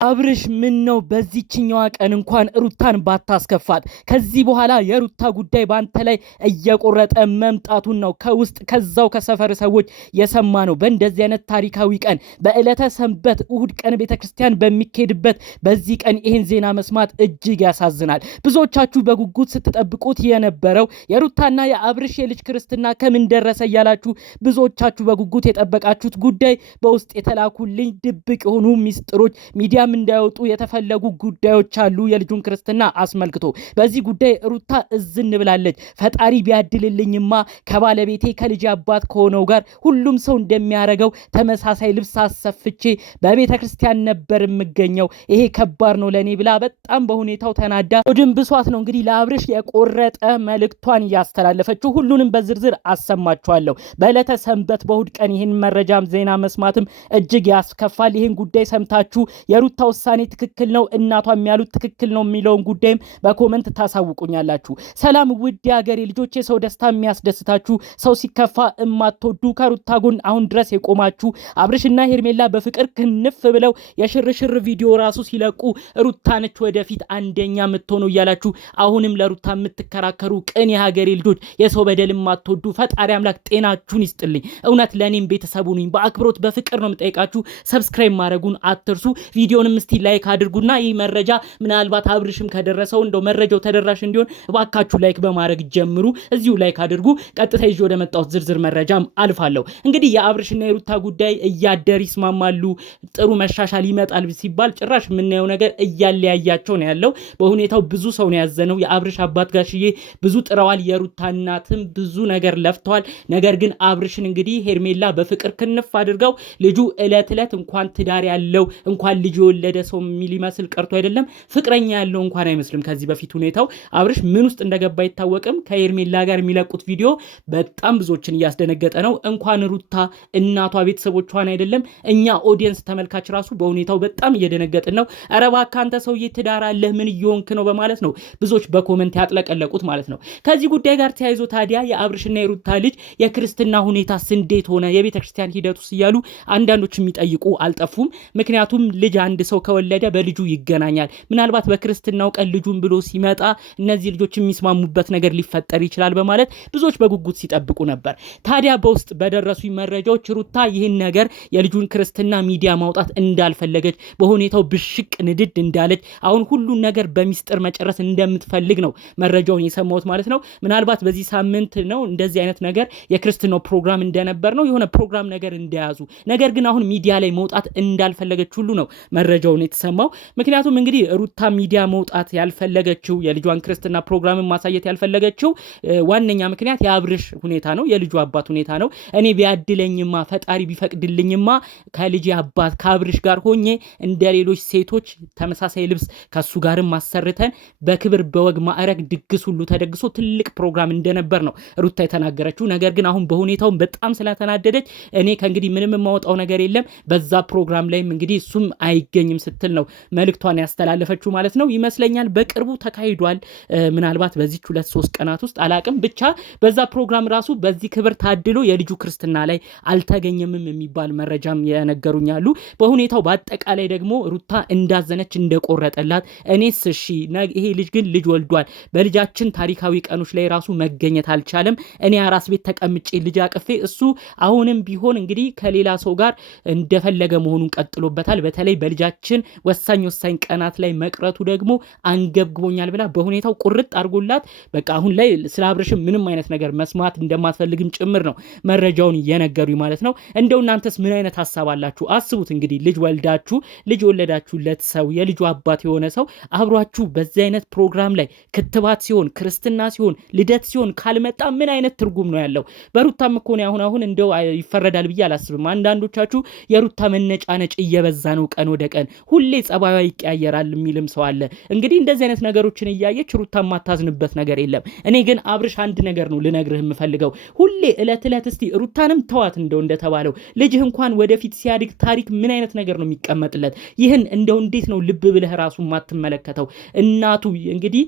አብርሽ ምን ነው በዚህኛዋ ቀን እንኳን ሩታን ባታስከፋት። ከዚህ በኋላ የሩታ ጉዳይ ባንተ ላይ እየቆረጠ መምጣቱን ነው ከውስጥ ከዛው ከሰፈር ሰዎች የሰማ ነው። በእንደዚህ አይነት ታሪካዊ ቀን በዕለተ ሰንበት እሁድ ቀን ቤተክርስቲያን በሚካሄድበት በዚህ ቀን ይህን ዜና መስማት እጅግ ያሳዝናል። ብዙዎቻችሁ በጉጉት ስትጠብቁት የነበረው የሩታና የአብርሽ የልጅ ክርስትና ከምን ደረሰ እያላችሁ ብዙዎቻችሁ በጉጉት የጠበቃችሁት ጉዳይ በውስጥ የተላኩልኝ ድብቅ የሆኑ ሚስጥሮች ሚዲያ እንዳይወጡ የተፈለጉ ጉዳዮች አሉ። የልጁን ክርስትና አስመልክቶ በዚህ ጉዳይ ሩታ እዝን ብላለች። ፈጣሪ ቢያድልልኝማ ከባለቤቴ ከልጅ አባት ከሆነው ጋር ሁሉም ሰው እንደሚያረገው ተመሳሳይ ልብስ አሰፍቼ በቤተ ክርስቲያን ነበር የምገኘው። ይሄ ከባድ ነው ለኔ ብላ በጣም በሁኔታው ተናዳ ወድም ብሷት ነው እንግዲህ ለአብርሽ የቆረጠ መልእክቷን እያስተላለፈችው። ሁሉንም በዝርዝር አሰማችኋለሁ። በዕለተ ሰንበት በእሁድ ቀን ይህን መረጃም ዜና መስማትም እጅግ ያስከፋል። ይህን ጉዳይ ሰምታችሁ የሩታ ውሳኔ ትክክል ነው እናቷ የሚያሉት ትክክል ነው የሚለውን ጉዳይም በኮመንት ታሳውቁኛላችሁ። ሰላም ውድ የሀገሬ ልጆች፣ የሰው ደስታ የሚያስደስታችሁ ሰው ሲከፋ እማትወዱ ከሩታ ጎን አሁን ድረስ የቆማችሁ አብርሽና ሄርሜላ በፍቅር ክንፍ ብለው የሽርሽር ቪዲዮ ራሱ ሲለቁ ሩታ ነች ወደፊት አንደኛ የምትሆነው እያላችሁ አሁንም ለሩታ የምትከራከሩ ቅን የሀገሬ ልጆች፣ የሰው በደል የማትወዱ ፈጣሪ አምላክ ጤናችሁን ይስጥልኝ። እውነት ለኔም ቤተሰቡ ነኝ በአክብሮት በፍቅር ነው የምጠይቃችሁ። ሰብስክራይብ ማድረጉን አትርሱ። ቪዲዮንም እስቲ ላይክ አድርጉና ይህ መረጃ ምናልባት አብርሽም ከደረሰው እንደው መረጃው ተደራሽ እንዲሆን እባካችሁ ላይክ በማድረግ ጀምሩ። እዚሁ ላይክ አድርጉ። ቀጥታ ይዤ ወደ መጣሁት ዝርዝር መረጃም አልፋለሁ። እንግዲህ የአብርሽና የሩታ ጉዳይ እያደር ይስማማሉ፣ ጥሩ መሻሻል ይመጣል ሲባል ጭራሽ የምናየው ነገር እያለያያቸው ነው ያለው። በሁኔታው ብዙ ሰው ነው ያዘነው። የአብርሽ አባት ጋሽዬ ብዙ ጥረዋል፣ የሩታ እናትም ብዙ ነገር ለፍተዋል። ነገር ግን አብርሽን እንግዲህ ሄርሜላ በፍቅር ክንፍ አድርገው ልጁ እለት እለት እንኳን ትዳር ያለው እንኳን ልጅ የወለደ ሰው የሚል ይመስል ቀርቶ አይደለም ፍቅረኛ ያለው እንኳን አይመስልም። ከዚህ በፊት ሁኔታው አብርሽ ምን ውስጥ እንደገባ አይታወቅም። ከሄርሜላ ጋር የሚለቁት ቪዲዮ በጣም ብዙዎችን እያስደነገጠ ነው። እንኳን ሩታ እናቷ ቤተሰቦቿን አይደለም እኛ ኦዲየንስ ተመልካች ራሱ በሁኔታው በጣም እየደነገጥን ነው። ኧረ እባክህ አንተ ሰውዬ ትዳር አለህ ምን እየሆንክ ነው በማለት ነው ብዙዎች በኮመንት ያጥለቀለቁት ማለት ነው። ከዚህ ጉዳይ ጋር ተያይዞ ታዲያ የአብርሽና የሩታ ልጅ የክርስትና ሁኔታስ እንዴት ሆነ፣ የቤተክርስቲያን ሂደቱስ እያሉ አንዳንዶች የሚጠይቁ አልጠፉም። ምክንያቱም ልጅ አንድ ሰው ከወለደ በልጁ ይገናኛል። ምናልባት በክርስትናው ቀን ልጁን ብሎ ሲመጣ እነዚህ ልጆች የሚስማሙበት ነገር ሊፈጠር ይችላል በማለት ብዙዎች በጉጉት ሲጠብቁ ነበር። ታዲያ በውስጥ በደረሱ መረጃዎች ሩታ ይህን ነገር የልጁን ክርስትና ሚዲያ ማውጣት እንዳልፈለገች በሁኔታው ብሽቅ ንድድ እንዳለች አሁን ሁሉን ነገር በሚስጥር መጨረስ እንደምትፈልግ ነው መረጃውን የሰማሁት ማለት ነው። ምናልባት በዚህ ሳምንት ነው እንደዚህ አይነት ነገር የክርስትናው ፕሮግራም እንደነበር ነው የሆነ ፕሮግራም ነገር እንደያዙ ነገር ግን አሁን ሚዲያ ላይ መውጣት እንዳልፈለገች ሁሉ ነው መረጃውን የተሰማው። ምክንያቱም እንግዲህ ሩታ ሚዲያ መውጣት ያልፈለገችው የልጇን ክርስትና ፕሮግራምን ማሳየት ያልፈለገችው ዋነኛ ምክንያት የአብርሽ ሁኔታ ነው፣ የልጁ አባት ሁኔታ ነው። እኔ ቢያድለኝማ ፈጣሪ ቢፈቅድልኝማ ከልጅ አባት ከአብርሽ ጋር ሆኜ እንደ ሌሎች ሴቶች ተመሳሳይ ልብስ ከሱ ጋርም ማሰርተን በክብር በወግ ማዕረግ ድግስ ሁሉ ተደግሶ ትልቅ ፕሮግራም እንደነበር ነው ሩታ የተናገረችው። ነገር ግን አሁን በሁኔታው በጣም ስለተናደደች እኔ ከእንግዲህ ምንም የማወጣው ነገር የለም በዛ ፕሮግራም ላይም እንግዲህ እሱም አይገኝም ስትል ነው መልእክቷን ያስተላለፈችው ማለት ነው ይመስለኛል። በቅርቡ ተካሂዷል ምናልባት በዚህ 2-3 ቀናት ውስጥ አላቅም፣ ብቻ በዛ ፕሮግራም ራሱ በዚህ ክብር ታድሎ የልጁ ክርስትና ላይ አልተገኘምም የሚባል መረጃም የነገሩኛሉ። በሁኔታው በአጠቃላይ ደግሞ ሩታ እንዳዘነች እንደቆረጠላት እኔስ እሺ ይሄ ልጅ ግን ልጅ ወልዷል፣ በልጃችን ታሪካዊ ቀኖች ላይ ራሱ መገኘት አልቻለም፣ እኔ አራስ ቤት ተቀምጬ ልጅ አቅፌ እሱ አሁንም ቢሆን እንግዲህ ከሌላ ሰው ጋር እንደፈለገ መሆኑን ቀጥሎበታል፣ በተለይ በልጃችን ወሳኝ ቀናት ላይ መቅረቱ ደግሞ አንገብግቦኛል ብላ በሁኔታው ቁርጥ አድርጎላት በቃ አሁን ላይ ስለ አብርሽ ምንም አይነት ነገር መስማት እንደማትፈልግም ጭምር ነው መረጃውን እየነገሩኝ ማለት ነው። እንደው እናንተስ ምን አይነት ሐሳብ አላችሁ? አስቡት እንግዲህ ልጅ ወልዳችሁ ልጅ ወለዳችሁለት ሰው የልጁ አባት የሆነ ሰው አብሯችሁ በዚህ አይነት ፕሮግራም ላይ ክትባት ሲሆን ክርስትና ሲሆን ልደት ሲሆን ካልመጣ ምን አይነት ትርጉም ነው ያለው? በሩታም እኮ ነው አሁን እንደው ይፈረዳል ብዬ አላስብም። አንዳንዶቻችሁ የሩታ መነጫነጭ እየበዛ ነው ቀን ወደ ቀን ሁሌ ጸባዩ ይቀያየራል የሚልም ሰው አለ። እንግዲህ እንደዚህ አይነት ነገሮችን እያየች ሩታ ማታዝንበት ነገር የለም። እኔ ግን አብርሽ አንድ ነገር ነው ልነግርህ የምፈልገው፣ ሁሌ እለት እስቲ ሩታንም ተዋት እንደተባለው ልጅህ እንኳን ወደፊት ሲያድግ ታሪክ ምን አይነት ነገር ነው የሚቀመጥለት? ይህን እንዴት ነው ልብ ብለህ ራሱ ማትመለከተው? እናቱ እንግዲህ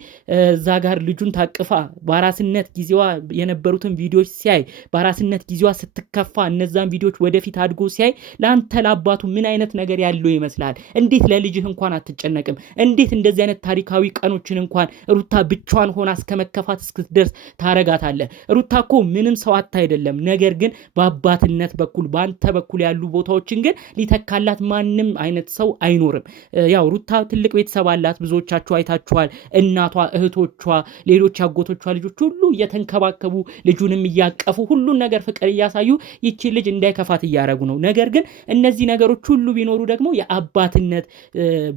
እዛ ጋር ልጁን ታቅፋ በአራስነት ጊዜዋ የነበሩትን ቪዲዮዎች ሲያይ በአራስነት ጊዜዋ ስትከፋ እነዛን ቪዲዮዎች ወደፊት አድጎ ሲያይ ለአንተ ለአባቱ ምን አይነት ነገር ያለው ይመስላል? እንዴት ለልጅህ እንኳን አትጨነቅም? እንዴት እንደዚህ አይነት ታሪካዊ ቀኖችን እንኳን ሩታ ብቻዋን ሆና እስከመከፋት እስክትደርስ ታረጋታለህ? ሩታ እኮ ምንም ሰው አታ አይደለም። ነገር ግን በአባትነት በኩል በአንተ በኩል ያሉ ቦታዎችን ግን ሊተካላት ማንም አይነት ሰው አይኖርም። ያው ሩታ ትልቅ ቤተሰብ አላት። ብዙዎቻችሁ አይታችኋል። እናቷ፣ እህቶቿ፣ ሌሎች ያጎቶቿ ልጆች ሁሉ እየተንከባከቡ ልጁንም እያቀፉ ሁሉን ነገር ፍቅር እያሳዩ ይቺ ልጅ እንዳይከፋት እያረጉ ነው። ነገር ግን እነዚህ ነገሮች ሁሉ ቢኖሩ ደግሞ የአባትነት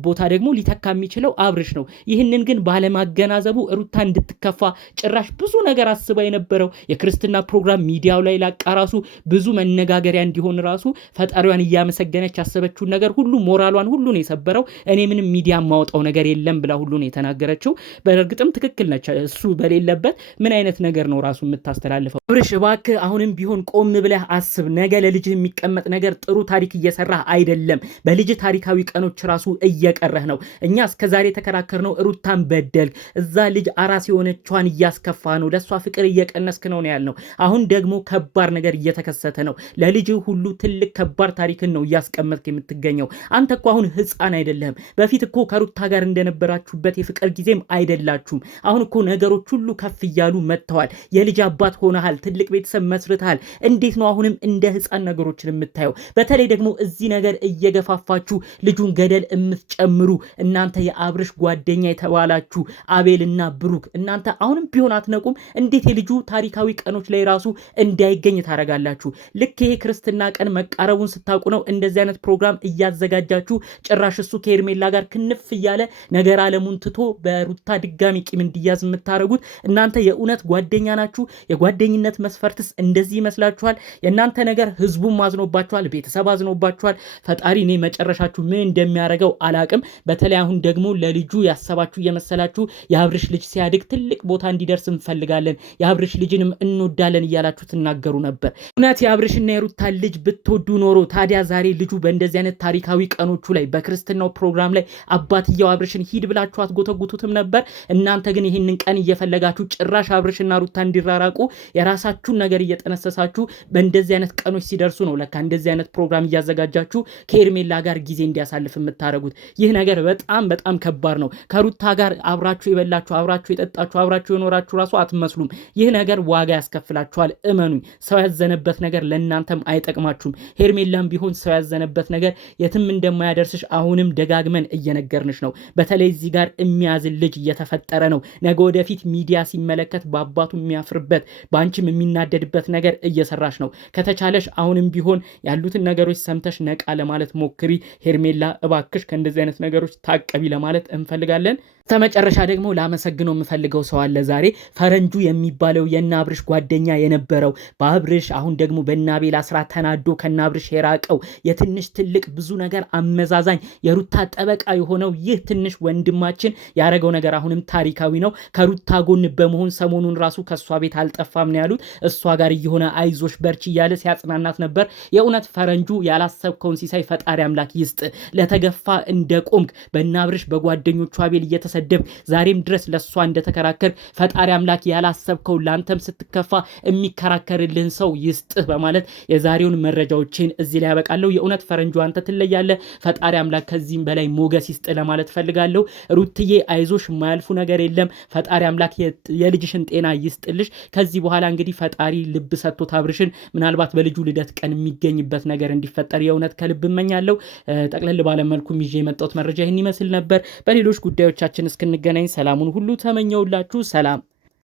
ቦታ ደግሞ ሊተካ የሚችለው አብርሽ ነው። ይህንን ግን ባለማገናዘቡ ሩታ እንድትከፋ ጭራሽ ብዙ ነገር አስባ የነበረው የክርስትና ፕሮግራም ሚዲያው ላይ ላቃ ራሱ ብዙ መነጋገሪያ እንዲሆን ራሱ ፈጣሪዋን እያመሰገነች ያሰበችውን ነገር ሁሉ ሞራሏን ሁሉ ነው የሰበረው። እኔ ምንም ሚዲያ ማውጣው ነገር የለም ብላ ሁሉ ነው የተናገረችው። በእርግጥም ትክክል ነች። እሱ በሌለበት ምን አይነት ነገር ነው ራሱ የምታስተላልፈው? አብርሽ እባክህ አሁንም ቢሆን ቆም ብለህ አስብ። ነገ ለልጅህ የሚቀመጥ ነገር ጥሩ ታሪክ እየሰራህ አይደለም። በልጅ ታሪካዊ ቀኖች ራሱ እየቀረህ ነው። እኛ እስከዛሬ የተከራከርነው ሩታን በደልክ፣ እዛ ልጅ አራስ የሆነቿን እያስከፋ ነው፣ ለእሷ ፍቅር እየቀነስክ ነው ያልነው። አሁን ደግሞ ከባድ ነገር እየተከሰተ ነው። ለልጅህ ሁሉ ትልቅ ከባድ ታሪክን ነው እያስቀመጥክ የምትገኘው። አንተ እኮ አሁን ህፃን አይደለህም። በፊት እኮ ከሩታ ጋር እንደነበራችሁበት የፍቅር ጊዜም አይደላችሁም። አሁን እኮ ነገሮች ሁሉ ከፍ እያሉ መጥተዋል። የልጅ አባት ሆነሃል። ትልቅ ቤተሰብ መስርተሃል። እንዴት ነው አሁንም እንደ ህፃን ነገሮችን የምታየው? በተለይ ደግሞ እዚህ ነገር እየገፋፋችሁ ልጁን ገደል የምትጨምሩ እናንተ የአብርሽ ጓደኛ የተባላችሁ አቤልና ብሩክ፣ እናንተ አሁንም ቢሆን አትነቁም? እንዴት የልጁ ታሪካዊ ቀኖች ላይ ራሱ እንዳይገኝ ታረጋላችሁ? ልክ ይሄ ክርስትና ቀን መቃረቡን ስታውቁ ነው እንደዚህ አይነት ፕሮግራም እያዘጋጃችሁ ጭራሽ እሱ ከሄርሜላ ጋር ክንፍ እያለ ነገር አለሙን ትቶ በሩታ ድጋሚ ቂም እንዲያዝ የምታረጉት። እናንተ የእውነት ጓደኛ ናችሁ? የጓደኝነት መስፈርትስ እንደዚህ ይመስላችኋል? የእናንተ ነገር ህዝቡም አዝኖባችኋል፣ ቤተሰብ አዝኖባችኋል። ፈጣሪ እኔ መጨረሻችሁ ምን እንደሚያደርገው አላቅም። በተለይ አሁን ደግሞ ለልጁ ያሰባችሁ እየመሰላችሁ የአብርሽ ልጅ ሲያድግ ትልቅ ቦታ እንዲደርስ እንፈልጋለን፣ የአብርሽ ልጅንም እንወዳለን እያላችሁ ትናገሩ ነበር። እውነት የአብርሽና የሩታን ልጅ ብትወዱ ኖሮ ታዲያ ዛሬ ልጁ በእንደዚህ አይነት ታሪካዊ ቀኖቹ ላይ በክርስትናው ፕሮግራም ላይ አባትየው አብርሽን ሂድ ብላችሁ አትጎተጉቱትም ነበር? እናንተ ግን ይህንን ቀን እየፈለጋችሁ ጭራሽ አብርሽና ሩታ እንዲራራቁ የራሳችሁን ነገር እየጠነሰሳችሁ በእንደዚህ አይነት ቀኖች ሲደርሱ ነው ለካ እንደዚህ አይነት ፕሮግራም እያዘጋጃችሁ ከሄርሜላ ጋር ጊዜ እንዲያሳልፍ የምታደርጉት። ይህ ነገር በጣም በጣም ከባድ ነው። ከሩታ ጋር አብራችሁ የበላችሁ፣ አብራችሁ የጠጣችሁ፣ አብራችሁ የኖራችሁ ራሱ አትመስሉም። ይህ ነገር ዋጋ ያስከፍላችኋል። እመኑኝ። ሰው ያዘነበት ነገር ለእናንተም አይጠቅማችሁም። ሄርሜላም ቢሆን ሰው ያዘነበት ነገር የትም እንደማያደርስሽ አሁንም ደጋግመን እየነገርንሽ ነው። በተለይ እዚህ ጋር የሚያዝን ልጅ እየተፈጠረ ነው። ነገ ወደፊት ሚዲያ ሲመለከት በአባቱ የሚያፍርበት በአንቺም የሚናደድበት ነገር እየሰራሽ ነው። ከተቻለሽ አሁንም ቢሆን ያሉትን ነገሮች ሰምተሽ ነቃ ለማለት ሞክሪ። ሄርሜላ እባክሽ ከእንደዚህ አይነት ነገሮች ታቀቢ ለማለት እንፈልጋለን። ተመጨረሻ ደግሞ ላመሰግነው የምፈልገው ሰው አለ። ዛሬ ፈረንጁ የሚባለው የናብርሽ ጓደኛ የነበረው በአብርሽ አሁን ደግሞ በናቤል አስራ ተናዶ ከናብርሽ የራቀው የትንሽ ትልቅ ብዙ ነገር አመዛዛኝ የሩታ ጠበቃ የሆነው ይህ ትንሽ ወንድማችን ያረገው ነገር አሁንም ታሪካዊ ነው። ከሩታ ጎን በመሆን ሰሞኑን ራሱ ከሷ ቤት አልጠፋም ነው ያሉት። እሷ ጋር እየሆነ አይዞሽ በርቺ እያለ ሲያጽናናት ነበር። የእውነት ፈረንጁ ያላሰብከውን ሲሳይ ፈጣሪ አምላክ ይስጥ። ለተገፋ እንደ ቆምክ በናብርሽ በጓደኞቹ አቤል እየተሰደብ ዛሬም ድረስ ለሷ እንደተከራከር ፈጣሪ አምላክ ያላሰብከው ላንተም ስትከፋ የሚከራከርልህን ሰው ይስጥህ በማለት የዛሬውን መረጃዎችን እዚህ ላይ ያበቃለሁ። የእውነት ፈረንጁ አንተ ትለያለህ። ፈጣሪ አምላክ ከዚህም በላይ ሞገስ ይስጥ ለማለት ፈልጋለሁ። ሩትዬ አይዞሽ፣ የማያልፉ ነገር የለም። ፈጣሪ አምላክ የልጅሽን ጤና ይስጥልሽ። ከዚህ በኋላ እንግዲህ ፈጣሪ ልብ ሰጥቶት አብርሽን ምናልባት በልጁ ልደት ቀን የሚገኝበት ነገር እንዲፈጠር የእውነት ከልብ እመኛለሁ። ጠቅለል ባለመልኩ ይዤ የመጣሁት መረጃ ይህን ይመስል ነበር። በሌሎች ጉዳዮቻችን እስክንገናኝ ሰላሙን ሁሉ ተመኘውላችሁ። ሰላም።